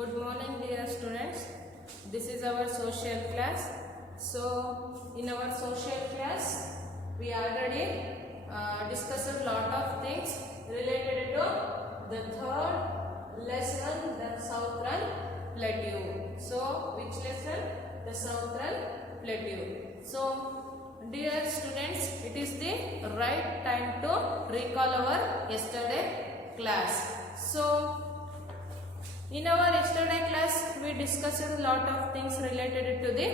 Good morning, dear students. This is our social class. So, in our social class, we already discussed a lot of things related to the third lesson, the Southern Plateau. So, which lesson? The Southern Plateau. So, dear students, it is the right time to recall our yesterday class. So, in our yesterday class, we discussed a lot of things related to the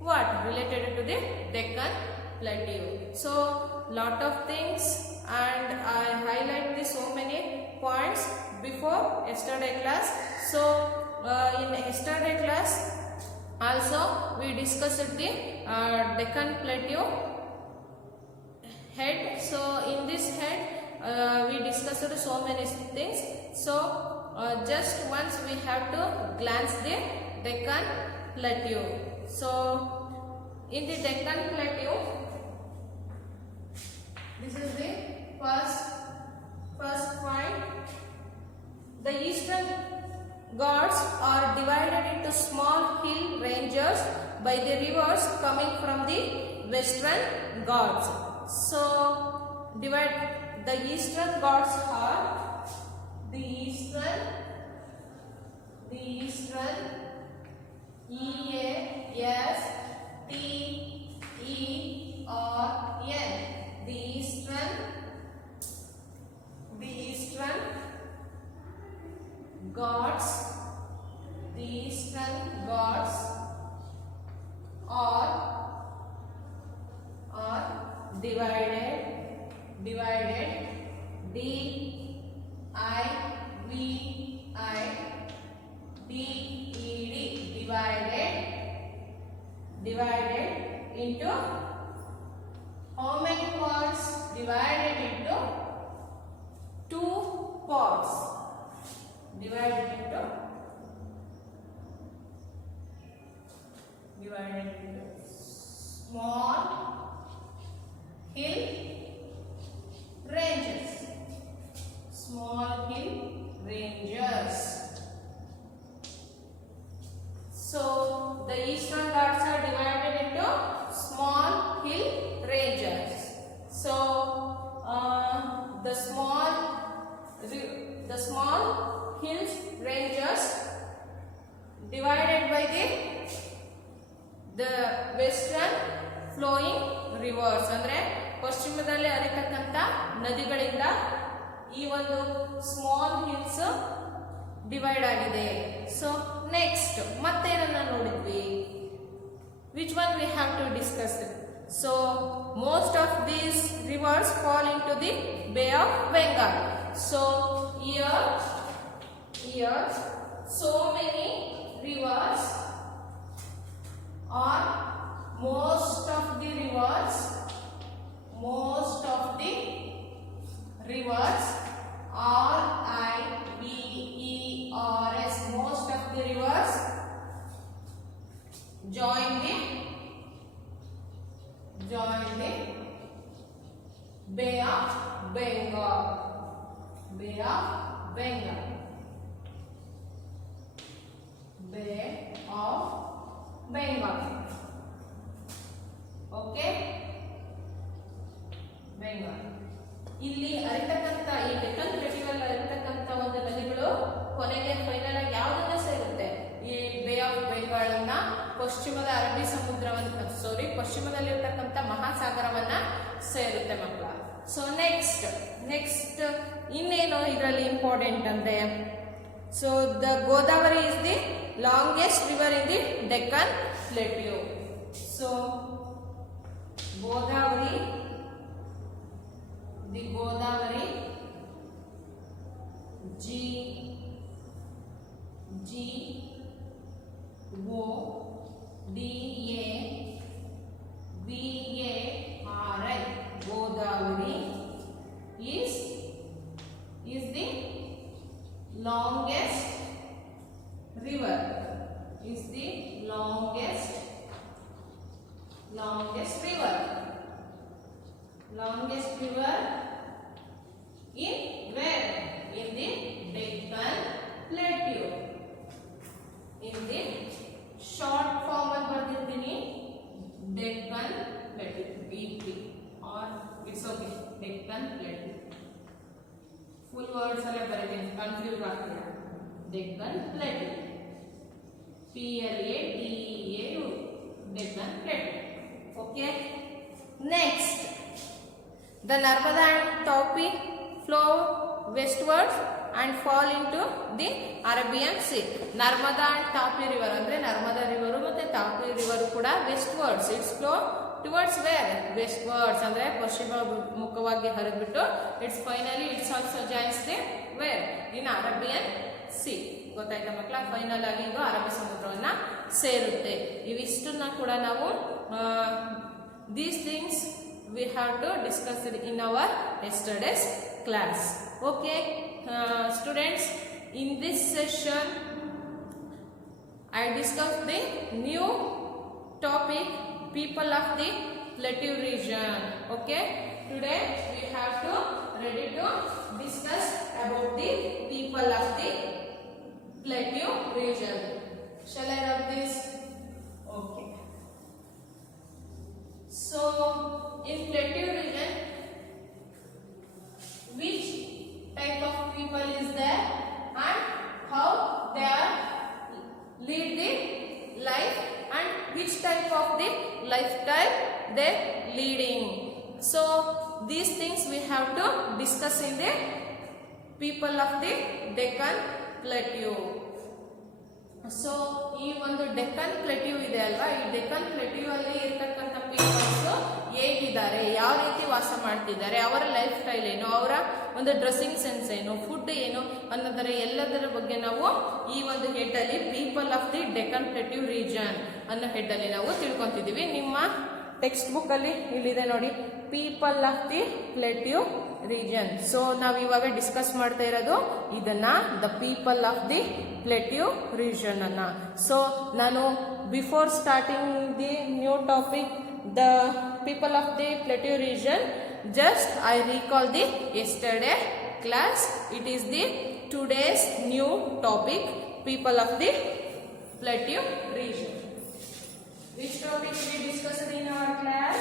what? Related to the Deccan Plateau. So, lot of things, and I highlight the so many points before yesterday class. So, in yesterday class, also we discussed the Deccan Plateau head. So, in this head, we discussed so many things. So, just once we have to glance the Deccan Plateau. So, in the Deccan Plateau, this is the first point. The Eastern Ghats are divided into small hill ranges by the rivers coming from the Western Ghats. So, the Eastern Ghats are the Eastern E-A-S-T-E-R-N, the Eastern Ghats, are divided divided into how many parts? Divided into two parts. Divided into small hill ranges. So, the Eastern Ghats are divided into small hill ranges. So, the small hills ranges divided by the western flowing rivers. ಅಂದ್ರೆ ಪಶ್ಚಿಮದಲ್ಲಿ ಹರಿತಕ್ಕಂತ ನದಿಗಳಿಂದ ಈ ಒಂದು small hills divide ಆಗಿದೆ. So next ಮತ್ತೇನನ್ನ ನೋಡಿದ್ವಿ? Which one we have to discuss? So most of these rivers fall into the Bay of Bengal. So here so many rivers, or most of the rivers R-I-B-E-R-S, most of the rivers join the Bay of Bengal. Bay of Bengal. Okay? Bengal. ಇಲ್ಲಿ ಹರಿತಕ್ಕಂತ ಈ ಡೆಕ್ಕನ್ ಪ್ಲೇಟಿನಲ್ಲಿ ಹರಿತಕ್ಕಂತ ಒಂದು ನದಿಗಳು ಕೊನೆಗೆ final ಆಗಿ ಯಾವುದನ್ನ ಸೇರುತ್ತೆ? ಈ bay of Bengal ಅನ್ನ ಪಶ್ಚಿಮದ ಅರಬ್ಬಿ ಪಶ್ಚಿಮದಲ್ಲಿರ್ತಕ್ಕಂಥ ಮಹಾಸಾಗರವನ್ನ ಸೇರುತ್ತೆ ಮಕ್ಕಳ. ಸೊ ನೆಕ್ಸ್ಟ್ ಇನ್ನೇನು ಇದರಲ್ಲಿ ಇಂಪಾರ್ಟೆಂಟ್ ಅಂದ್ರೆ, so the Godavari is the longest river in the Deccan plateau. So Godavari G-O-D-A-V-A-R-I, Godavari is the longest river. Longest river in where? In the Deccan Plateau. Deccan Plateau. Plateau, Deccan Plateau. Okay. Next, the Narmada and Tapi flow westwards and fall into the Arabian Sea. Narmada and Tapi river ಅಂದ್ರೆ Narmada river ಮತ್ತೆ Tapi river ಕೂಡ westwards, its flow towards where? Westwards ಅಂದ್ರೆ ಪಶ್ಚಿಮ ಮುಖವಾಗಿ ಹರಿದ್ಬಿಟ್ಟು it's finally it's also joins the where? In Arabian Sea. ಗೊತ್ತಾಯ್ತಾ ಮಕ್ಕಳ? Final ಆಗಿ ಇದು ಅರಬ್ಬಿ ಸಮುದ್ರವನ್ನ ಸೇರುತ್ತೆ. ಇವಿಷ್ಟನ್ನ ಕೂಡ ನಾವು these things we have to discuss it in our yesterday's class. Okay, students, in this session I discussed the new topic, people of the Plateau region. Okay, today we have to ready to discuss about the people of the Plateau region. Shall I rub this? Okay. So, in Plateau region, which type of people is there and how they are lead the life and which type of the lifestyle they leading. So, these things we have to discuss in the people of the Deccan Plateau. So ಈ ಒಂದು ಡೆಕ್ಕನ್ ಪ್ಲೇಟ್ಯೂ ಇದೆ ಅಲ್ವಾ, ಈ ಡೆಕ್ಕನ್ ಪ್ಲೇಟ್ಯೂ ಅಲ್ಲಿ ಇರ್ತಕ್ಕಂಥ people's ಹೇಗಿದ್ದಾರೆ, ಯಾವ ರೀತಿ ವಾಸ ಮಾಡ್ತಿದ್ದಾರೆ, ಅವರ ಲೈಫ್ ಸ್ಟೈಲ್ ಏನು, ಅವರ ಒಂದು ಡ್ರೆಸ್ಸಿಂಗ್ ಸೆನ್ಸ್ ಏನು, ಫುಡ್ ಏನು ಅನ್ನೋದರ ಎಲ್ಲದರ ಬಗ್ಗೆ ನಾವು ಈ ಒಂದು ಹೆಡ್ ಅಲ್ಲಿ people of the Deccan plateau region ಅನ್ನೋ ಹೆಡ್ ಅಲ್ಲಿ ನಾವು ತಿಳ್ಕೊಂತಿದೀವಿ. ನಿಮ್ಮ ಟೆಕ್ಸ್ಟ್ ಬುಕ್ ಅಲ್ಲಿ ಇಲ್ಲಿದೆ ನೋಡಿ, people of the plateau region. So ನಾವು ಇವಾಗ ಡಿಸ್ಕಸ್ ಮಾಡ್ತಾ ಇರೋದು ಇದನ್ನ, the people of the plateau region ಅನ್ನ. ಸೊ ನಾನು before starting the new topic the people of the plateau region, just I recall the yesterday class. It is the today's new topic, people of the plateau region. Which topic we discussed in our class?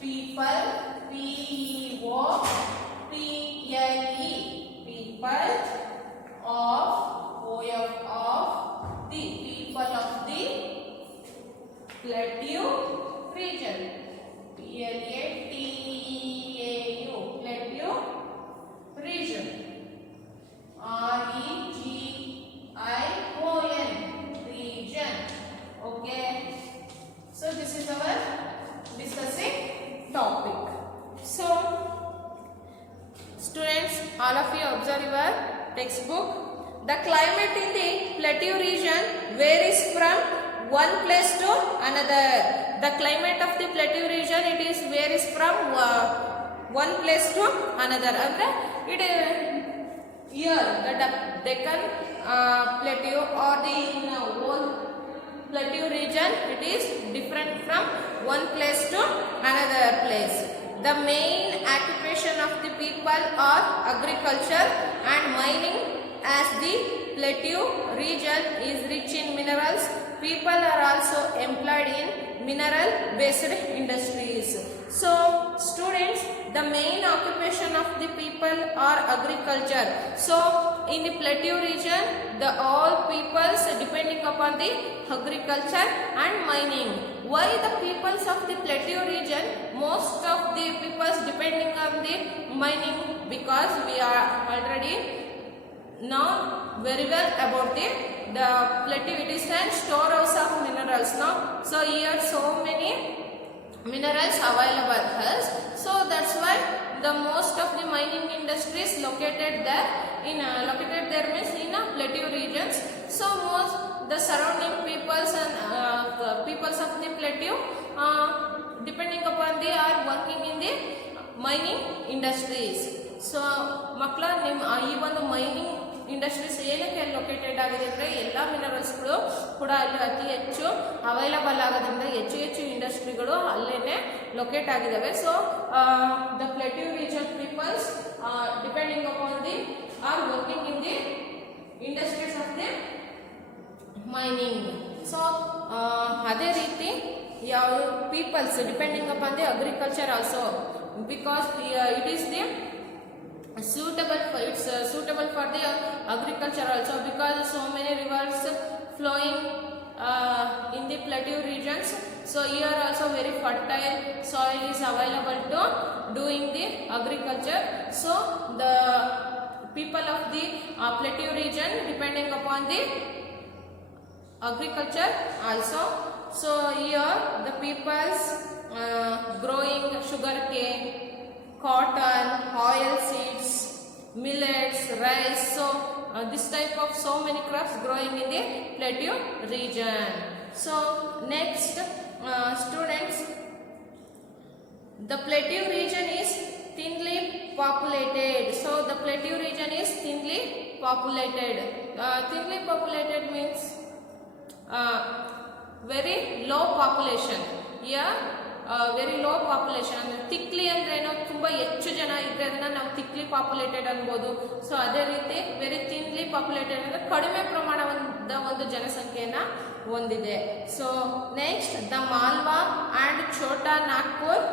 People, P-E-O-P-L-E, people of the people of the Plateau region. P-L-A-T-E-A-U, Plateau region. R-E-G-I-O-N, region. Okay, so this is our discussing topic. So students, all of you observe your textbook. The climate in the Plateau region varies from one place to another. The climate of the Plateau region, it is varies from one place to another. Andre it here the Deccan Plateau or the whole Plateau region, it is different from one place to another place. The main occupation of the people are agriculture and mining. As the Plateau region is rich in minerals, people are also employed in mineral based industries. So students, the main occupation of the people are agriculture. So in the Plateau region, the all peoples depending upon the agriculture and mining. Why the peoples of the Plateau region, most of the peoples depending on the mining? Because we are already know very well about the Plateau. It is a storehouse of minerals now. So here so many minerals available has. So that's why the most of the mining industries located there means in Plateau regions. So most the surrounding peoples and peoples of the Plateau depending upon they are working in the mining industries. So ಮಕ್ಕಳ ನಿಮ್ಮ ಈ ಒಂದು mining industries ಏನಕ್ಕೆ located ಆಗಿದೆ ಅಂದರೆ ಎಲ್ಲ ಮಿನರಲ್ಸ್ಗಳು ಕೂಡ ಅಲ್ಲಿ ಅತಿ ಹೆಚ್ಚು ಅವೈಲಬಲ್ ಆಗೋದ್ರಿಂದ ಹೆಚ್ಚು ಹೆಚ್ಚು ಇಂಡಸ್ಟ್ರಿಗಳು ಅಲ್ಲೇ ಲೊಕೇಟ್ ಆಗಿದ್ದಾವೆ. So the plateau region peoples depending upon the are working in the industries of the mining. So ಅದೇ ರೀತಿ ಯಾವ peoples depending upon the agriculture also, because it is the suitable for the agriculture also, because so many rivers flowing in the plateau regions. So here also very fertile soil is available to doing the agriculture. So the people of the plateau region depending upon the agriculture also. So here the peoples growing sugarcane, cotton, oil seeds, millets, rice. So this type of so many crops growing in the plateau region. So next students, the plateau region is thinly populated. So the plateau region is thinly populated. Thinly populated means very low population. Here very low population. ಅಂದರೆ ತಿಕ್ಲಿ ಅಂದ್ರೆ ಏನೋ ತುಂಬ ಹೆಚ್ಚು ಜನ ಇದ್ರೆ ಅದನ್ನ ನಾವು Titli populated ಅನ್ಬೋದು. ಸೊ ಅದೇ ರೀತಿ ವೆರಿ ಥಿನ್ಲಿ ಪಾಪ್ಯುಲೇಟೆಡ್ ಅಂದ್ರೆ ಕಡಿಮೆ ಪ್ರಮಾಣದ ಒಂದು ಜನಸಂಖ್ಯೆಯನ್ನ ಹೊಂದಿದೆ. So next, the Malwa and Chhota Nagpur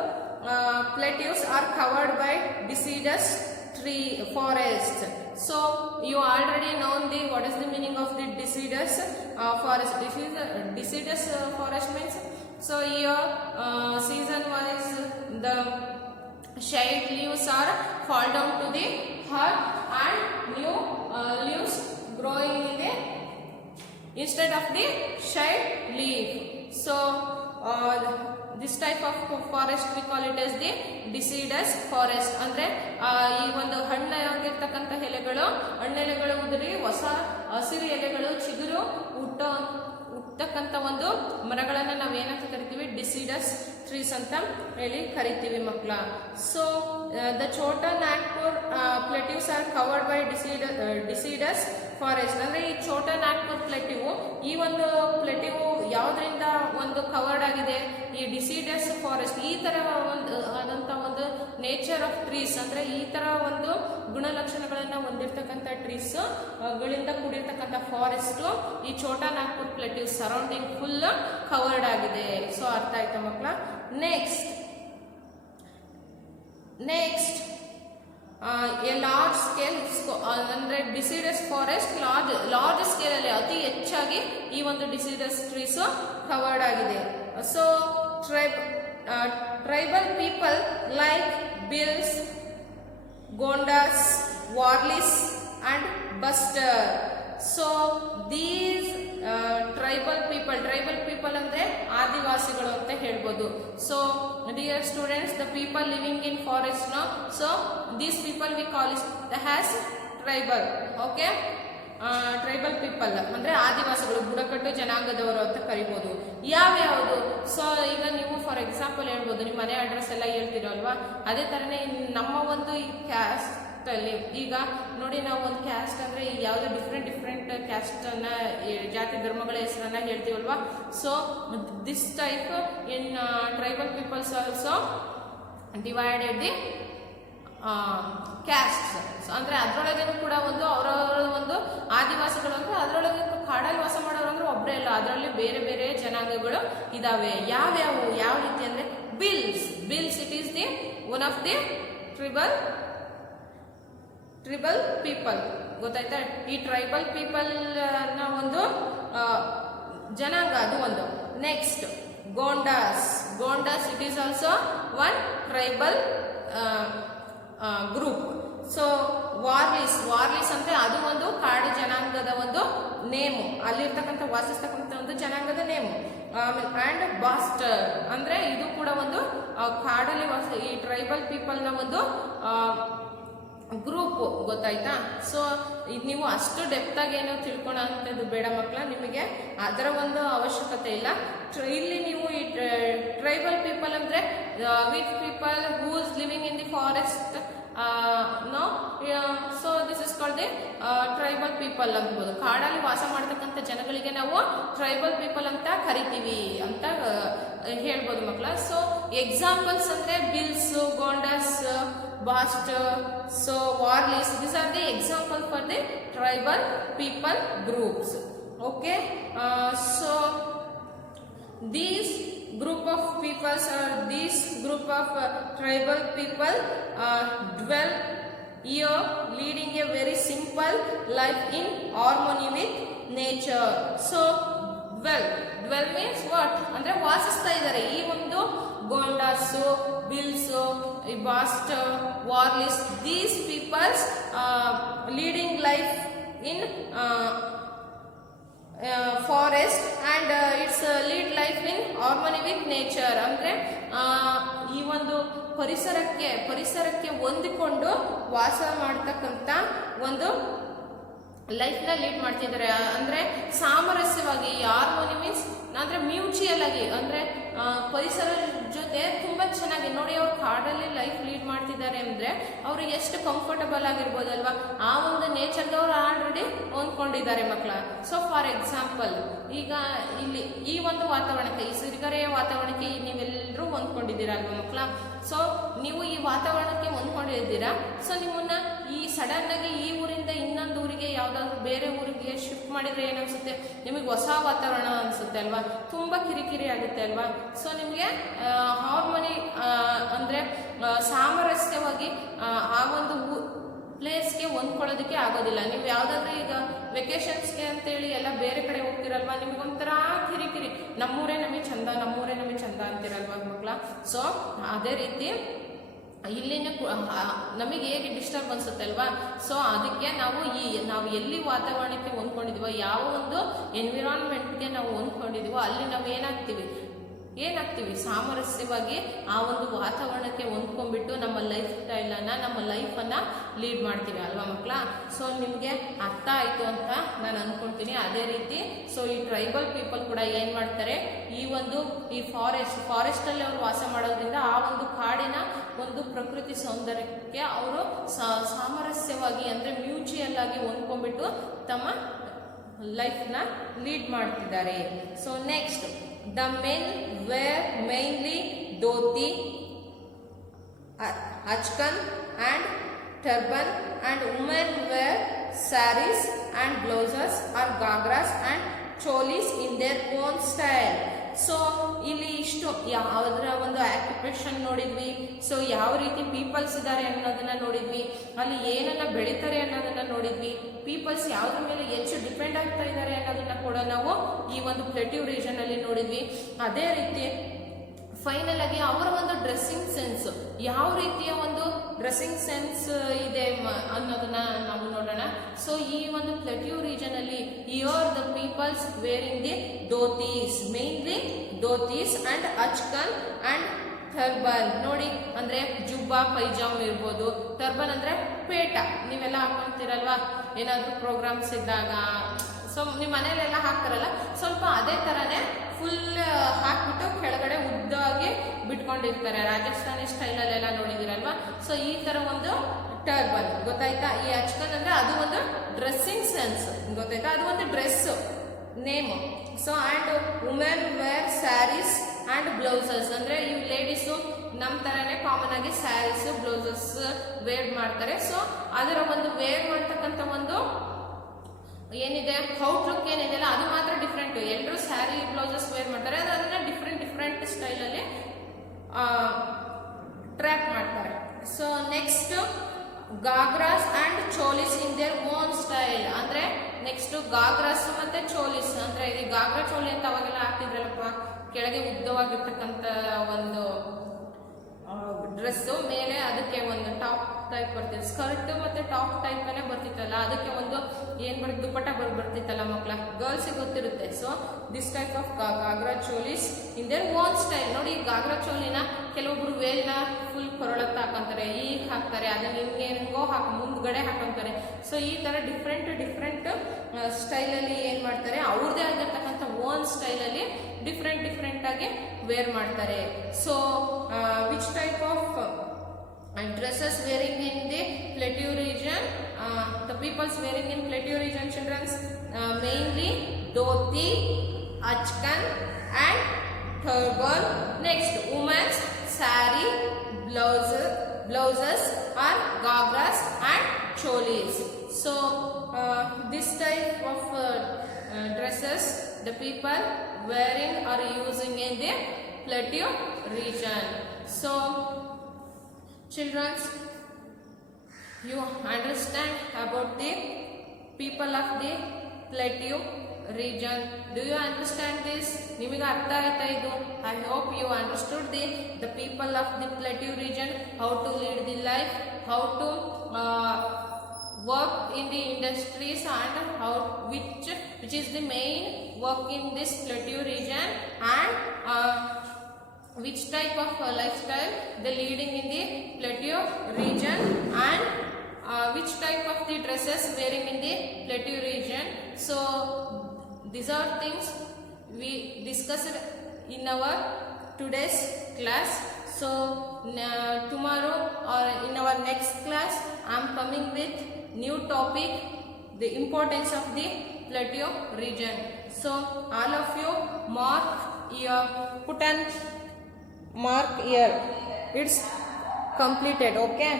plateaus are covered by deciduous tree forest. So you already know what is the meaning of the deciduous forest. Deciduous forest means, so here season wise the shade leaves are fall down to the earth and new leaves growing in the instead of the shade leaf. So this type of forest we call it as the deciduous forest. ಅಂದ್ರೆ ಈ ಒಂದು ಹಣ್ಣಾಗಿರ್ತಕ್ಕಂಥ ಹಣ್ಣೆಲೆಗಳು ಉದುರಿ ಹೊಸ ಹಸಿರು ಎಲೆಗಳು ಚಿಗುರು ಹುಟ್ಟತಕ್ಕಂಥ ಒಂದು ಮರಗಳನ್ನ ನಾವು ಏನಂತ ಕರಿತೀವಿ, ಡಿಸಿಡಸ್ ಟ್ರೀಸ್ ಅಂತ ಹೇಳಿ ಕರಿತೀವಿ ಮಕ್ಕಳ. So the Chota Nagpur plateaus are covered by deciduous forest. ಅಂದ್ರೆ ಈ ಛೋಟಾ ನಾಗ್ಪುರ್ ಪ್ಲೇಟ್ಯೂ, ಈ ಒಂದು ಪ್ಲೇಟ್ಯೂ ಯಾವ್ದ್ರಿಂದ ಒಂದು ಕವರ್ಡ್ ಆಗಿದೆ, ಈ ಡಿಸಿಡಸ್ ಫಾರೆಸ್ಟ್. ಈ ತರ ಒಂದು ಆದಂತ ಒಂದು ನೇಚರ್ ಆಫ್ ಟ್ರೀಸ್, ಅಂದ್ರೆ ಈ ತರ ಒಂದು ಗುಣಲಕ್ಷಣಗಳನ್ನ ಹೊಂದಿರತಕ್ಕಂಥ ಟ್ರೀಸ್ ಗಳಿಂದ ಕೂಡಿರ್ತಕ್ಕಂಥ ಫಾರೆಸ್ಟ್ ಈ Chota Nagpur plateau surrounding full covered ಆಗಿದೆ. ಸೊ ಅರ್ಥ ಆಯ್ತಾ ಮಕ್ಕಳ? ನೆಕ್ಸ್ಟ್ ಎ ಲಾರ್ಜ್ ಸ್ಕೇಲ್, ಅಂದ್ರೆ ಡಿಸಿಡಸ್ ಫಾರೆಸ್ಟ್ ಲಾರ್ಜ್ ಸ್ಕೇಲ್ ಅಲ್ಲಿ ಅತಿ ಹೆಚ್ಚಾಗಿ ಈ ಒಂದು ಡಿಸಿಡಸ್ ಟ್ರೀಸ್ ಕವರ್ಡ್ ಆಗಿದೆ. So tribal people like Bhils, Gondas, Warlis and Bastar. So these tribal people ಅಂದ್ರೆ ಆದಿವಾಸಿಗಳು ಅಂತ ಹೇಳ್ಬೋದು. So dear students, the people living in forest no, so these people we call it has tribal. Okay, tribal people ಅಂದ್ರೆ ಆದಿವಾಸಿಗಳು, ಬುಡಕಟ್ಟು ಜನಾಂಗದವರು ಅಂತ ಕರಿಬಹುದು. ಯಾವ್ಯಾವುದು? ಸೊ ಈಗ ನೀವು ಫಾರ್ ಎಕ್ಸಾಂಪಲ್ ಹೇಳ್ಬೋದು, ನಿಮ್ಮ ಮನೆ ಅಡ್ರೆಸ್ ಎಲ್ಲ ಹೇಳ್ತಿರೋ ಅಲ್ವಾ, ಅದೇ ತರನೇ ನಮ್ಮ ಒಂದು ಈ ಕ್ಯಾಸ್ಟ್ ಅಲ್ಲಿ ಈಗ ನೋಡಿ, ನಾವು ಒಂದು ಕ್ಯಾಸ್ಟ್ ಅಂದ್ರೆ ಯಾವ್ದು ಡಿಫ್ರೆಂಟ್ ಕ್ಯಾಸ್ಟ್ ಅನ್ನ, ಜಾತಿ ಧರ್ಮಗಳ ಹೆಸರನ್ನ ಹೇಳ್ತೀವಲ್ವಾ. So this type in tribal peoples also divided the caste. ಅಂದ್ರೆ ಅದ್ರೊಳಗೇನು ಕೂಡ ಒಂದು ಅವರವರ ಒಂದು ಆದಿವಾಸಿಗಳು ಅಂದ್ರೆ ಅದರೊಳಗೆ ಕಾಡಲ್ಲಿ ವಾಸ ಮಾಡೋರು ಅಂದ್ರೆ ಒಬ್ಬರೇ ಇಲ್ಲ, ಅದರಲ್ಲಿ ಬೇರೆ ಬೇರೆ ಜನಾಂಗಗಳು ಇದಾವೆ. ಯಾವ ರೀತಿ ಅಂದ್ರೆ Bhils it is the one of the tribal people. ಗೊತ್ತಾಯ್ತಾ? ಈ ಟ್ರೈಬಲ್ ಪೀಪಲ್ ನ ಒಂದು ಜನಾಂಗ, ಅದು ಒಂದು. Next Gondas it is also one tribal group. So Warlis ಅಂದ್ರೆ ಅದು ಒಂದು ಕಾಡು ಜನಾಂಗದ ಒಂದು ನೇಮು, ಅಲ್ಲಿರ್ತಕ್ಕಂಥ ವಾಸಿಸ್ತಕ್ಕಂಥ ಒಂದು ಜನಾಂಗದ ನೇಮು. ಅಂಡ್ ಬಾಸ್ಟರ್ ಅಂದ್ರೆ ಇದು ಕೂಡ ಒಂದು ಕಾಡಲ್ಲಿ ಈ ಟ್ರೈಬಲ್ ಪೀಪಲ್ ನ ಒಂದು ಗ್ರೂಪ್. ಗೊತ್ತಾಯ್ತಾ? ಸೊ ಇದು ನೀವು ಅಷ್ಟು ಡೆಪ್ತ್ ಆಗಿ ಏನೋ ತಿಳ್ಕೊಳ್ಳೋಂಥದ್ದು ಬೇಡ ಮಕ್ಕಳ, ನಿಮಗೆ ಅದರ ಒಂದು ಅವಶ್ಯಕತೆ ಇಲ್ಲ. ಇಲ್ಲಿ ನೀವು ಈ ಟ್ರೈಬಲ್ ಪೀಪಲ್ ಅಂದ್ರೆ which people who is living in the forest no. So this is called the tribal people ಅನ್ಬೋದು. ಕಾಡಲ್ಲಿ ವಾಸ ಮಾಡ್ತಕ್ಕಂಥ ಜನಗಳಿಗೆ ನಾವು ಟ್ರೈಬಲ್ ಪೀಪಲ್ ಅಂತ ಕರಿತೀವಿ ಅಂತ ಹೇಳ್ಬೋದು ಮಕ್ಕಳ. ಸೊ ಎಕ್ಸಾಂಪಲ್ಸ್ ಅಂದ್ರೆ Bhils, Gondas, Bastar, so warlis, these are the example for the tribal people groups. Okay, so these group of peoples or these group of tribal people dwell here leading a very simple life in harmony with nature. So dwell means what ಅಂದ್ರೆ ವಾಸಿಸ್ತಾ ಇದ್ದಾರೆ. ಈ ಒಂದು ಗೊಂಡಾಸು, ಬಿಲ್ಸು, ಬಾಸ್ಟ್, Warlis, these peoples leading life in forest and it's lead life in harmony with nature. ಅಂದ್ರೆ ಈ ಒಂದು ಪರಿಸರಕ್ಕೆ ಹೊಂದಿಕೊಂಡು ವಾಸ ಮಾಡ್ತಕ್ಕಂಥ ಒಂದು ಲೈಫ್ ನ ಲೀಡ್ ಮಾಡ್ತಿದ್ದಾರೆ. ಅಂದ್ರೆ ಸಾಮರಸ್ಯವಾಗಿ, ಹಾರ್ಮೋನಿ ಮೀನ್ಸ್ ಅಂದ್ರೆ ಮ್ಯೂಚುಯಲ್ ಆಗಿ, ಅಂದ್ರೆ ಪರಿಸರ ಜೊತೆ ತುಂಬಾ ಚೆನ್ನಾಗಿ ನೋಡಿ ಅವ್ರು ಕಾಡಲ್ಲಿ ಲೈಫ್ ಲೀಡ್ ಮಾಡ್ತಿದ್ದಾರೆ ಅಂದ್ರೆ ಅವ್ರಿಗೆ ಎಷ್ಟು ಕಂಫರ್ಟಬಲ್ ಆಗಿರ್ಬೋದಲ್ವಾ. ಆ ಒಂದು ನೇಚರ್ಗೆ ಅವ್ರು ಆಲ್ರೆಡಿ ಹೊಂದ್ಕೊಂಡಿದ್ದಾರೆ ಮಕ್ಕಳ. ಸೊ ಫಾರ್ ಎಕ್ಸಾಂಪಲ್ ಈಗ ಇಲ್ಲಿ ಈ ಒಂದು ವಾತಾವರಣಕ್ಕೆ, ಈ ಸಿರಿಗರೆಯ ವಾತಾವರಣಕ್ಕೆ ನೀವೆಲ್ಲರೂ ಹೊಂದ್ಕೊಂಡಿದ್ದೀರಾ ಅಲ್ವಾ ಮಕ್ಕಳ. ಸೊ ನೀವು ಈ ವಾತಾವರಣಕ್ಕೆ ಹೊಂದ್ಕೊಂಡಿದ್ದೀರಾ. ಸೊ ನಿಮ್ಮನ್ನ ಈ ಸಡನ್ ಆಗಿ ಈ ಊರಿಂದ ಇನ್ನೊಂದು ಊರಿಗೆ, ಯಾವ್ದಾದ್ರು ಬೇರೆ ಊರಿಗೆ ಶಿಫ್ಟ್ ಮಾಡಿದ್ರೆ ಏನನ್ಸುತ್ತೆ, ನಿಮಗೆ ಹೊಸ ವಾತಾವರಣ ಅನ್ಸುತ್ತೆ ಅಲ್ವಾ, ತುಂಬಾ ಕಿರಿಕಿರಿ ಆಗುತ್ತೆ ಅಲ್ವಾ. ಸೊ ನಿಮಗೆ ಹಾರ್ಮೋನಿ ಅಂದ್ರೆ ಸಾಮರಸ್ಯವಾಗಿ ಆ ಒಂದು ಪ್ಲೇಸ್ಗೆ ಹೊಂದ್ಕೊಳ್ಳೋದಕ್ಕೆ ಆಗೋದಿಲ್ಲ. ನೀವು ಯಾವ್ದಾದ್ರು ಈಗ ವೆಕೇಶನ್ಸ್ಗೆ ಅಂತೇಳಿ ಎಲ್ಲ ಬೇರೆ ಕಡೆ ಹೋಗ್ತಿರಲ್ವಾ, ನಿಮ್ಗೊಂಥರ ಕಿರಿಕಿರಿ, ನಮ್ಮೂರೇ ನಮಗೆ ಚಂದ ಅಂತಿರಲ್ವಾ ಮಕ್ಕಳ. ಸೊ ಅದೇ ರೀತಿ ಇಲ್ಲಿನ ನಮಗೆ ಹೇಗೆ ಡಿಸ್ಟರ್ಬ್ ಅನ್ಸುತ್ತೆ ಅಲ್ವಾ. ಸೊ ಅದಕ್ಕೆ ನಾವು ಎಲ್ಲಿ ವಾತಾವರಣಕ್ಕೆ ಹೊಂದ್ಕೊಂಡಿದೀವೋ, ಯಾವ ಒಂದು ಎನ್ವಿರಾನ್ಮೆಂಟ್ಗೆ ನಾವು ಹೊಂದ್ಕೊಂಡಿದೀವೋ ಅಲ್ಲಿ ನಾವು ಏನಾಗ್ತೀವಿ ಸಾಮರಸ್ಯವಾಗಿ ಆ ಒಂದು ವಾತಾವರಣಕ್ಕೆ ಹೊಂದ್ಕೊಂಡ್ಬಿಟ್ಟು ನಮ್ಮ ಲೈಫ್ ಸ್ಟೈಲನ್ನು, ನಮ್ಮ ಲೈಫನ್ನು ಲೀಡ್ ಮಾಡ್ತೀವಿ ಅಲ್ವಾ ಮಕ್ಕಳ. ಸೊ ನಿಮಗೆ ಅರ್ಥ ಆಯಿತು ಅಂತ ನಾನು ಅಂದ್ಕೊಳ್ತೀನಿ. ಅದೇ ರೀತಿ ಸೊ ಈ ಟ್ರೈಬಲ್ ಪೀಪಲ್ ಕೂಡ ಏನು ಮಾಡ್ತಾರೆ, ಈ ಫಾರೆಸ್ಟಲ್ಲಿ ಅವರು ವಾಸ ಮಾಡೋದ್ರಿಂದ ಆ ಒಂದು ಕಾಡಿನ ಒಂದು ಪ್ರಕೃತಿ ಸೌಂದರ್ಯಕ್ಕೆ ಅವರು ಸಾಮರಸ್ಯವಾಗಿ ಅಂದರೆ ಮ್ಯೂಚುಯಲ್ ಆಗಿ ಹೊಂದ್ಕೊಂಡ್ಬಿಟ್ಟು ತಮ್ಮ ಲೈಫ್ನ ಲೀಡ್ ಮಾಡ್ತಿದ್ದಾರೆ. So next, the men wear mainly dhoti, achkan and turban, and women wear saris and blouses or gagras and cholis in their own style. So ಇಲ್ಲಿ ಇಷ್ಟು ಯಾವುದರ ಒಂದು ಆಕ್ಯುಪೇಷನ್ ನೋಡಿದ್ವಿ. ಸೊ ಯಾವ ರೀತಿ ಪೀಪಲ್ಸ್ ಇದ್ದಾರೆ ಅನ್ನೋದನ್ನ ನೋಡಿದ್ವಿ, ಅಲ್ಲಿ ಏನನ್ನ ಬೆಳೀತಾರೆ ಅನ್ನೋದನ್ನ ನೋಡಿದ್ವಿ, ಪೀಪಲ್ಸ್ ಯಾವುದ್ರ ಮೇಲೆ ಹೆಚ್ಚು ಡಿಪೆಂಡ್ ಆಗ್ತಾ ಇದ್ದಾರೆ ಅನ್ನೋದನ್ನ ಕೂಡ ನಾವು ಈ ಒಂದು ಪ್ಲೇಟ್ಯೂ ರೀಜನ್ ಅಲ್ಲಿ ನೋಡಿದ್ವಿ. ಅದೇ ರೀತಿ ಫೈನಲ್ ಆಗಿ ಅವರ ಒಂದು ಡ್ರೆಸ್ಸಿಂಗ್ ಸೆನ್ಸ್, ಯಾವ ರೀತಿಯ ಒಂದು ಡ್ರೆಸ್ಸಿಂಗ್ ಸೆನ್ಸ್ ಇದೆ ಅನ್ನೋದನ್ನ ನಾವು ನೋಡೋಣ. ಸೊ ಈ ಒಂದು ಪ್ಲೇಟ್ಯೂ ರೀಜನ್ ಅಲ್ಲಿ here the peoples wearing the dhotis, mainly dhotis and achkan and turban. ನೋಡಿ ಅಂದ್ರೆ ಜುಬ್ಬಾ ಪೈಜಾಮ್ ಇರ್ಬೋದು, ಟರ್ಬನ್ ಅಂದ್ರೆ ಪೇಟ, ನೀವೆಲ್ಲ ಹಾಕೊಂತೀರಲ್ವಾ ಏನಾದ್ರು ಪ್ರೋಗ್ರಾಮ್ಸ್ ಇದ್ದಾಗ. ಸೊ ನಿಮ್ಮ ಮನೆಯಲ್ಲೆಲ್ಲ ಹಾಕ್ತಾರಲ್ಲ, ಸ್ವಲ್ಪ ಅದೇ ತರನೇ ಫುಲ್ ಹಾಕ್ಬಿಟ್ಟು ಕೆಳಗಡೆ ಉದ್ದಾಗಿ ಬಿಟ್ಕೊಂಡಿರ್ತಾರೆ, ರಾಜಸ್ಥಾನಿ ಸ್ಟೈಲಲ್ಲೆಲ್ಲ ನೋಡಿದಿರಲ್ವಾ. ಸೊ ಈ ತರ ಒಂದು ಟರ್ಬನ್ ಗೊತ್ತಾಯ್ತಾ. ಈ ಅಚ್ಕನ್ ಅಂದ್ರೆ ಅದು ಒಂದು ಡ್ರೆಸ್ಸಿಂಗ್ ಸೆನ್ಸ್ ಗೊತ್ತಾಯ್ತಾ, ಅದು ಒಂದು dress name. So and women wear saris and blouses, ಅಂದ್ರೆ ಈ ಲೇಡೀಸು ನಮ್ಮ ತರನೇ ಕಾಮನ್ ಆಗಿ ಸ್ಯಾರೀಸ್ ಬ್ಲೌಸಸ್ ವೇರ್ ಮಾಡ್ತಾರೆ. ಸೊ ಅದರ ಒಂದು ವೇರ್ ಮಾಡ್ತಕ್ಕಂಥ ಒಂದು ಏನಿದೆ ಔಟ್ಲುಕ್ ಏನಿದೆಯಲ್ಲ ಅದು ಮಾತ್ರ ಡಿಫ್ರೆಂಟ್. ಎಲ್ಲರೂ ಸ್ಯಾರಿ ಬ್ಲೌಸಸ್ ವೇರ್ ಮಾಡ್ತಾರೆ, ಅದನ್ನ ಡಿಫ್ರೆಂಟ್ ಸ್ಟೈಲಲ್ಲಿ ಟ್ರ್ಯಾಕ್ ಮಾಡ್ತಾರೆ. So next, ghagras and cholis in their own style. ಅಂದ್ರೆ ನೆಕ್ಸ್ಟ್ ಗಾಗ್ರಾಸ್ ಮತ್ತೆ ಚೋಲಿಸ್, ಅಂದ್ರೆ ಈ ಗಾಗ್ರಾ ಚೋಲಿ ಅಂತ ಅವಾಗೆಲ್ಲ ಹಾಕ್ತಿದ್ರಲ್ಲಪ್ಪ, ಕೆಳಗೆ ಉದ್ದವಾಗಿರ್ತಕ್ಕಂಥ ಒಂದು ಡ್ರೆಸ್, ಮೇಲೆ ಅದಕ್ಕೆ ಒಂದು ಟಾಪ್ ಟೈಪ್ ಬರ್ತಿತ್ತು, ಸ್ಕರ್ಟ್ ಮತ್ತೆ ಟಾಪ್ ಟೈಪ್ ಬರ್ತಿತ್ತಲ್ಲ, ಅದಕ್ಕೆ ಒಂದು ಏನ್ ದುಪ್ಪಟ್ಟ ಬರ್ತಿತ್ತಲ್ಲ ಮಕ್ಕಳ, ಗರ್ಲ್ಸ್ ಗೊತ್ತಿರುತ್ತೆ. So this type of ghagra cholis in their own style. ನೋಡಿ ಈ ಗಾಗ್ರಾ ಚೋಲಿನ ಕೆಲವೊಬ್ರು ವೇಲ್ನ ಫುಲ್ ಕೊರಳತ್ತ ಹಾಕೊಂತಾರೆ, ಈಗ ಹಾಕ್ತಾರೆ, ಅದನ್ನ ಹಿಂಗೋ ಮುಂದ್ಗಡೆ ಹಾಕೊಂತಾರೆ. ಸೊ ಈ ತರ ಡಿಫ್ರೆಂಟ್ ಸ್ಟೈಲಲ್ಲಿ ಏನ್ ಮಾಡ್ತಾರೆ, ಅವ್ರದೇ ಆಗಿರ್ತಕ್ಕಂಥ ಓನ್ ಸ್ಟೈಲಲ್ಲಿ ಡಿಫ್ರೆಂಟ್ ಆಗಿ ವೇರ್ ಮಾಡ್ತಾರೆ. So which type of dresses wearing in the plateau region, the peoples wearing in plateau region, children's mainly dhoti, achkan and turban. Next, women's sari, blouses or gagras and cholis. So this type of dresses the people wearing or using in the plateau region. So children, you understand about the people of the plateau region. Do you understand this? ನಿಮಗೆ ಅರ್ಥ ಆಯ್ತಾ ಇದು? I hope you understood the people of the plateau region, how to lead the life, how to work in the industries, and how which is the main work in this plateau region, and which type of lifestyle they leading in the plateau region, and which type of the dresses wearing in the plateau region. So these are things we discussed in our today's class. So tomorrow or in our next class I am coming with new topic, the importance of the plateau region. So all of you mark here, put an mark here, it's completed. Okay,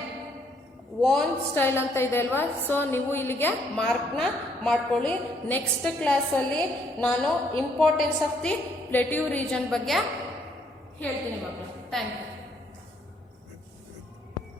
own style ಅಂತ ಇದೆ ಅಲ್ವಾ, so ನೀವು ಇಲ್ಲಿಗೆ ಮಾರ್ಕ್ನ ಮಾಡ್ಕೊಳ್ಳಿ. Next ಕ್ಲಾಸಲ್ಲಿ ನಾನು importance of the plateau region ಬಗ್ಗೆ ಹೇಳ್ತೀನಿ ಮಕ್ಕಳು. Thank you.